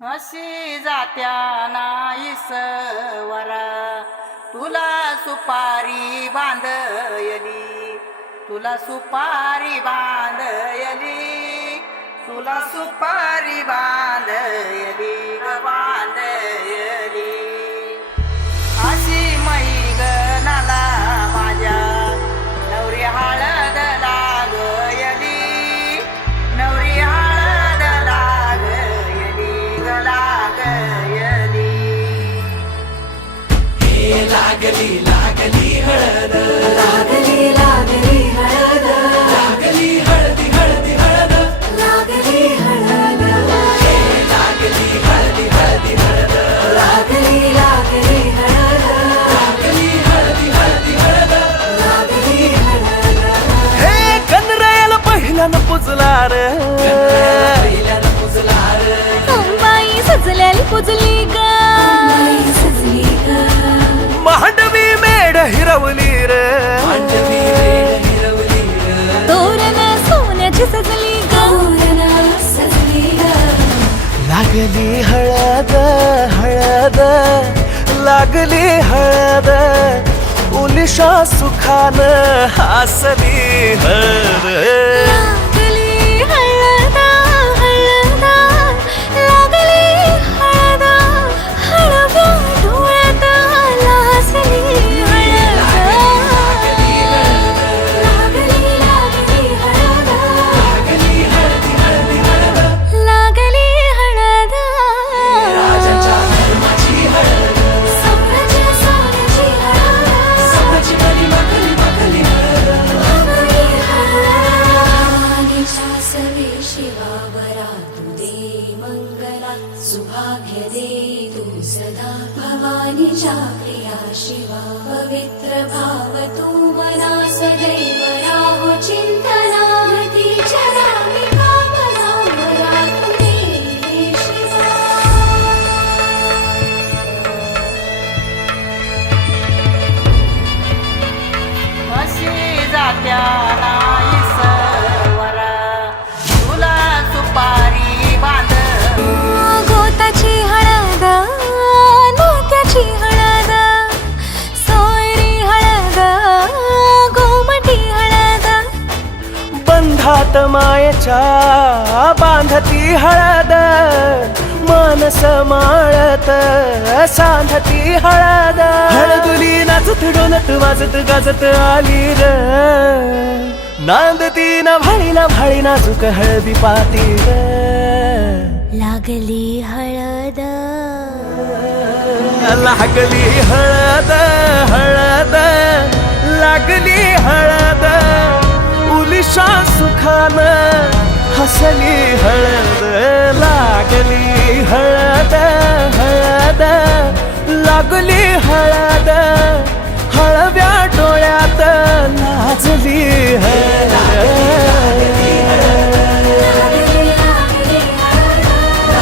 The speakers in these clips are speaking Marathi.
अशी जात्या नाईसवरा तुला सुपारी बांधयली, तुला सुपारी बांधयली, तुला सुपारी बांधयली ग बांधयली. अशी मैगनाला माझ्या नवरी हळद लागयली, नवरी हळद लागयली ग लागयली. हे लागली लागली हळद, लागली लागली हळद, लागली हळदी हळदी हळद, लागली हळद, हे लागली हळदी हळदी हळद, लागली लागली हळद, लागली हळदी हळदी हळद. लागली हळद. हे कनरायाला पहिल्यानं पुजला रे, पहिल्यानं पुजला रे, अंबाई सजल्याली पुजली ग, बाई सजली ग, मांडवी मेढ हिरवली रे, मांडवी वेळ हिरवली रे, तोरण सोन्याची सजली ग, तोरण सजली ग. लागली हळद हळद, लागली हळद, उलिशा सुखान हसली हळद. लागली हळद हळद, लागली हळद, हळव्या डोळ्यात लाजली हळद. लागली लागली हळद, लागली हळदी हळदी हळद, लागली हळद. राजाच्या धर्माची हळद, सोन्याची सोन्याची हळद, सोन्याची मणी मखली मखली हळद. लागली हळद. भवानीच्या सवे शिवावरा तू दे मंगला, सुभाग्य दे तू सदा. भवानीच्या प्रिया शिवा पवित्र भाव तू मना, सदैव राहो चिंतना. यतीच्या नामी कामना मला तू दे शिवा. अशी जात्या नाईसवरा तुला सुपारी बांध. गोताची हळद, नात्याची हळद, सोयरी हळद, गोमटी हळद, बंधात मायेच्या बांधती हळद, मानस माळत सांधती हळद. हळदुली नाचत डोलत वाजत गाजत आली र, नांदती ना भाळी नाजूक हळदी पाती र. लागली हळद, लागली हळद हळद, लागली हळद, उलिशा सुखान हसली हळद. लागली हळद हळद, लागली हळद, हळव्या डोळ्यात लाजली हळद.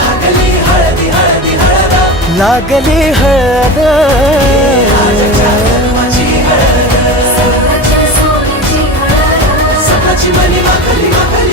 लागली हळदी हळदी हळद, लागली हळद. राजाच्या धर्माची हळद, सोन्याची सोन्याची हळद, सोन्याची मणी मखली मखली